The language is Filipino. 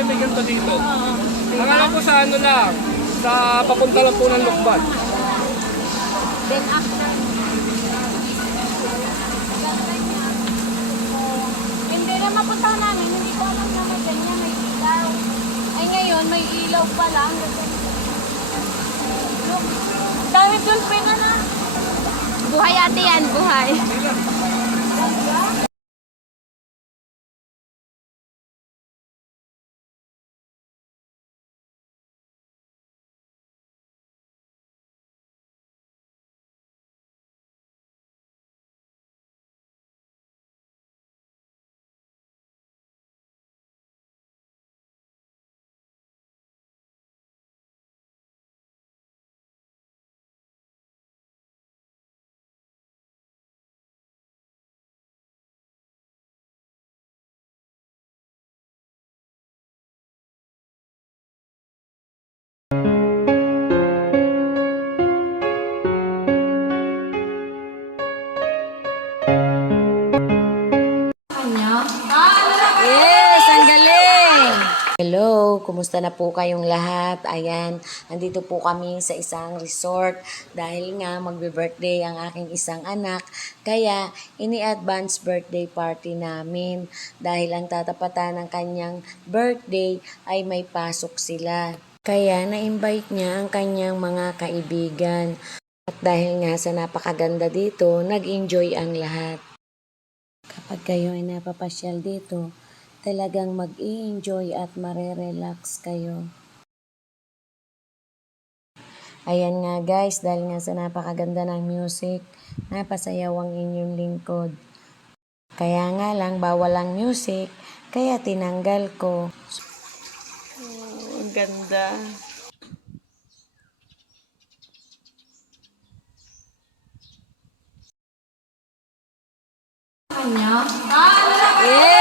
tayo may ganito dito. Ang alam ko sa ano lang, sa papunta lang po ng Lukban. Then after, hindi na mapunta namin, hindi ko alam na may ganyan, may ilaw. Ay ngayon, may ilaw pa lang. Look, dami dun pina na. Buhay ate yan, buhay. Yes, ang galing! Hello, kumusta na po kayong lahat? Ayan, andito po kami sa isang resort dahil nga magbe-birthday ang aking isang anak. Kaya, ini-advance birthday party namin dahil ang tatapatan ng kanyang birthday ay may pasok sila. Kaya, na-invite niya ang kanyang mga kaibigan. At dahil nga sa napakaganda dito, nag-enjoy ang lahat. Kapag kayo ay napapasyal dito, talagang mag-i-enjoy at marerelax kayo. Ayan nga guys, dahil nga sa napakaganda ng music, napasayaw ang inyong lingkod. Kaya nga lang, bawal ang music, kaya tinanggal ko. Ang ganda. Kanya? Yeah!